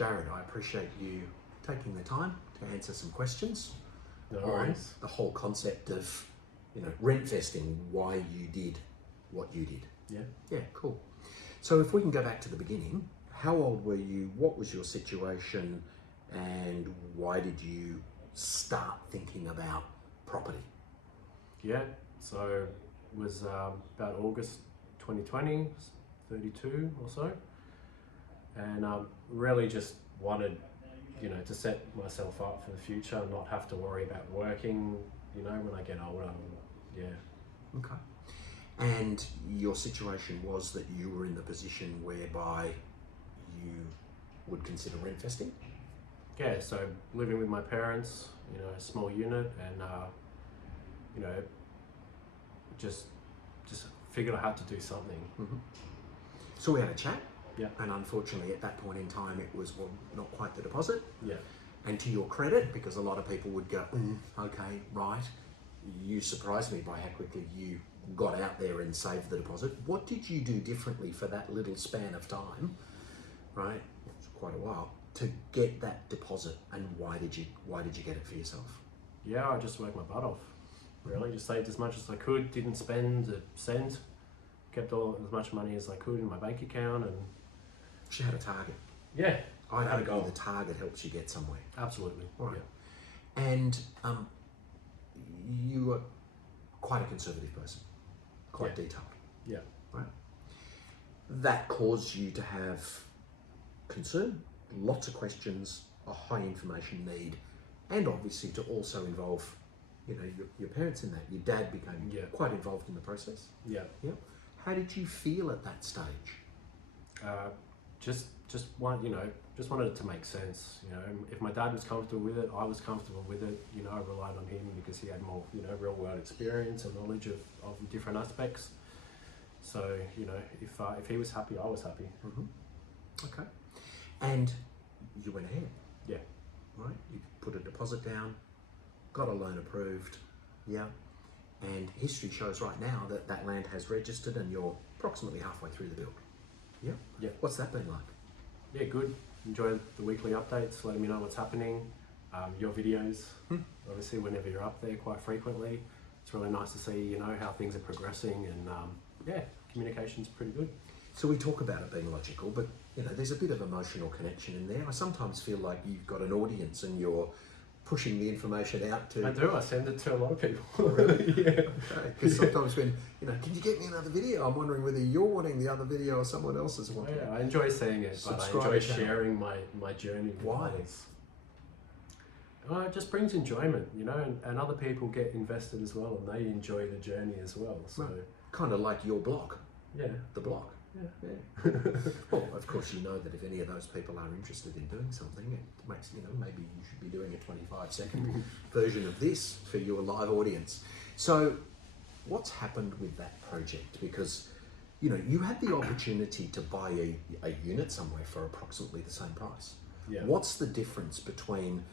Jarryd, I appreciate you taking the time to answer some questions No on worries. the whole concept of, rentvesting, why you did what you did. Yeah. Yeah, cool. So if we can go back to the beginning, how old were you? What was your situation? And why did you start thinking about property? Yeah. So it was about August 2020, 32 or so, and really just wanted, to set myself up for the future and not have to worry about working, when I get older. Yeah. Okay. And your situation was that you were in the position whereby you would consider rentvesting? Yeah. So living with my parents, a small unit, and just figured I had to do something. Mm-hmm. So we had a chat. Yeah. And unfortunately at that point in time it was, not quite the deposit. Yeah. And to your credit, because a lot of people would go, okay, right, you surprised me by how quickly you got out there and saved the deposit. What did you do differently for that little span of time, right? It's quite a while, to get that deposit, and why did you get it for yourself? Yeah, I just worked my butt off. Really, just saved as much as I could, didn't spend a cent, kept as much money as I could in my bank account, and She had a target. yeah, I had a argue goal. the target helps you get somewhere. Absolutely. Right. And you were quite a conservative person, quite detailed. Yeah. Right. That caused you to have concern, lots of questions, a high information need, and obviously to also involve, your parents in that. Your dad became quite involved in the process. Yeah. Yeah. How did you feel at that stage? Just wanted it to make sense. If my dad was comfortable with it, I was comfortable with it. I relied on him because he had more, real world experience and knowledge of different aspects. So, if he was happy, I was happy. Mm-hmm. Okay. And you went ahead. Yeah. Right. You put a deposit down, got a loan approved. Yeah. And history shows right now that that land has registered and you're approximately halfway through the build. Yeah. Yeah. What's that been like? Yeah, good. Enjoy the weekly updates, letting me know what's happening. Your videos, obviously, whenever you're up there quite frequently, it's really nice to see, how things are progressing, and communication's pretty good. So we talk about it being logical, but there's a bit of emotional connection in there. I sometimes feel like you've got an audience and you're pushing the information out to... I do, I send it to a lot of people. Really? Yeah. Because sometimes when, can you get me another video? I'm wondering whether you're wanting the other video or someone else is wanting it. Yeah, I enjoy seeing it, but I enjoy sharing my journey with Why? others. It just brings enjoyment, and other people get invested as well, and they enjoy the journey as well. So, Right. Kind of like your blog, yeah. the blog. Yeah. Well, of course, you know that if any of those people are interested in doing something, it makes, maybe you should be doing a 25-second version of this for your live audience. So what's happened with that project? Because, you had the opportunity to buy a unit somewhere for approximately the same price. Yeah. What's the difference between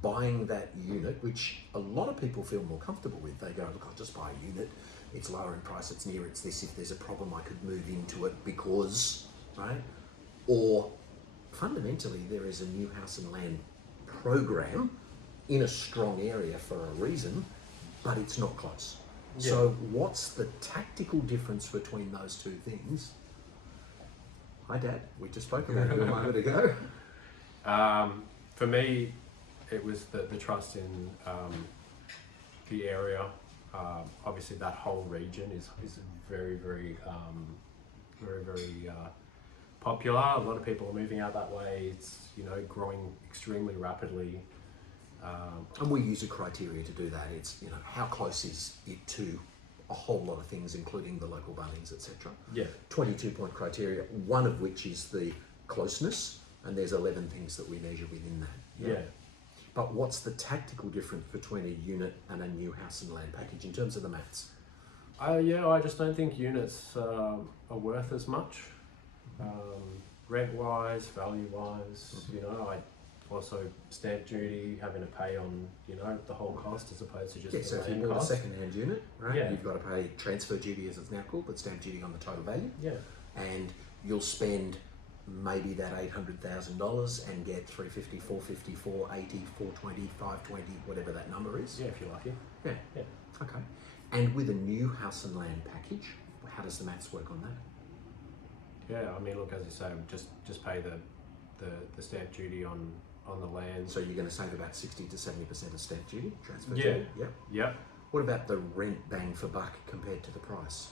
buying that unit, which a lot of people feel more comfortable with? They go, look, I'll just buy a unit. It's lower in price, it's near, it's this. If there's a problem, I could move into it because, right? Or fundamentally, there is a new house and land program in a strong area for a reason, but it's not close. Yeah. So what's the tactical difference between those two things? Hi, Dad. We just spoke about it a moment ago. For me, it was the trust in the area. Obviously, that whole region is very, very, very popular. A lot of people are moving out that way. It's growing extremely rapidly. And we use a criteria to do that. It's how close is it to a whole lot of things, including the local Bunnings, etc. Yeah. 22-point criteria, one of which is the closeness, and there's 11 things that we measure within that. Yeah. But what's the tactical difference between a unit and a new house and land package in terms of the maths? I just don't think units are worth as much, rent-wise, value-wise. I also stamp duty, having to pay on the whole cost as opposed to just so the if you land bought cost. a second-hand unit, right? Yeah. You've got to pay transfer duty, as it's now called, but stamp duty on the total value. Yeah. And you'll spend maybe that $800,000 and get 350, 450, 480, 420, 520, whatever that number is. Yeah, if you're lucky. Yeah. Yeah. Okay. And with a new house and land package, how does the maths work on that? Yeah, I mean, look, as you say, just pay the stamp duty on the land. So you're going to save about 60 to 70% of stamp duty, transfer Yeah. duty? Yep. Yep. What about the rent bang for buck compared to the price?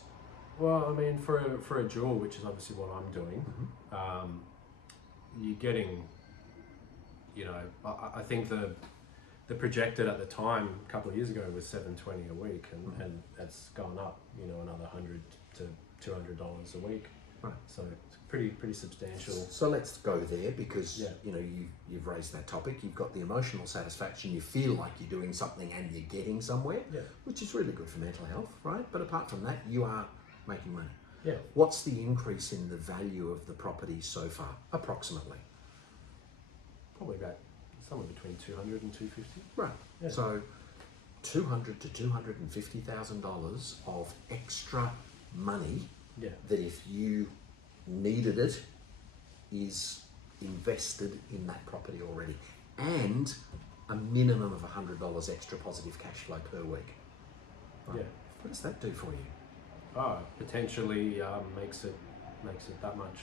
Well, I mean, for a dual, which is obviously what I'm doing, you're getting, you know, I think the projected at the time a couple of years ago was $720 a week, and that's gone up, you know, another $100 to $200 a week. Right. So it's pretty substantial. So let's go there because Yeah. you know you've raised that topic. You've got the emotional satisfaction. You feel like you're doing something and you're getting somewhere, Yeah. which is really good for mental health, right? But apart from that, you are making money. Yeah. What's the increase in the value of the property so far, approximately? Probably about somewhere between 200 and 250. Right. Yeah. So $200,000 to $250,000 of extra money Yeah. that if you needed it is invested in that property already, and a minimum of $100 extra positive cash flow per week. Right. Yeah. What does that do for you? Potentially makes it that much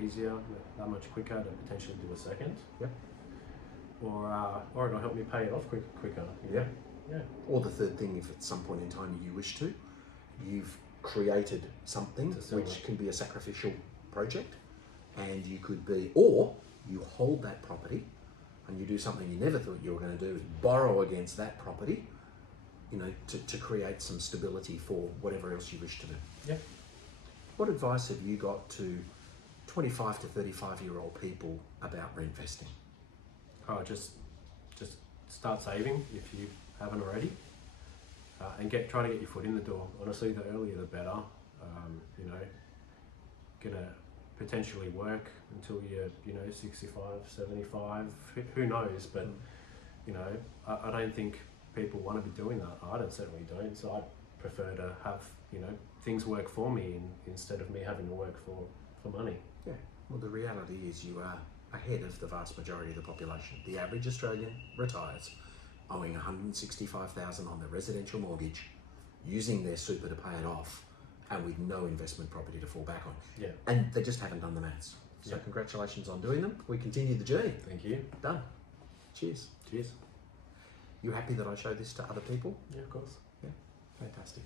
easier, that much quicker to potentially do a second. Yep. Or it'll help me pay it off quicker. Yeah. Yeah. Or the third thing, if at some point in time you wish to, you've created something To sell which it. can be a sacrificial project, and you could be, or you hold that property and you do something you never thought you were going to do, borrow against that property, you know, to create some stability for whatever else you wish to do. Yeah. What advice have you got to 25 to 35-year-old people about rent vesting? Just start saving if you haven't already, and try to get your foot in the door. Honestly, the earlier the better. You know, gonna potentially work until you're 65, 75. Who knows? But you know, I don't think people want to be doing that. I certainly don't. So I prefer to have things work for me instead of me having to work for money. Yeah. Well, the reality is you are ahead of the vast majority of the population. The average Australian retires owing $165,000 on their residential mortgage, using their super to pay it off, and with no investment property to fall back on. Yeah. And they just haven't done the maths. So Yeah. congratulations on doing them. We continue the journey. Thank you. Done. Cheers. Cheers. You happy that I show this to other people? Yeah, of course. Yeah. Fantastic.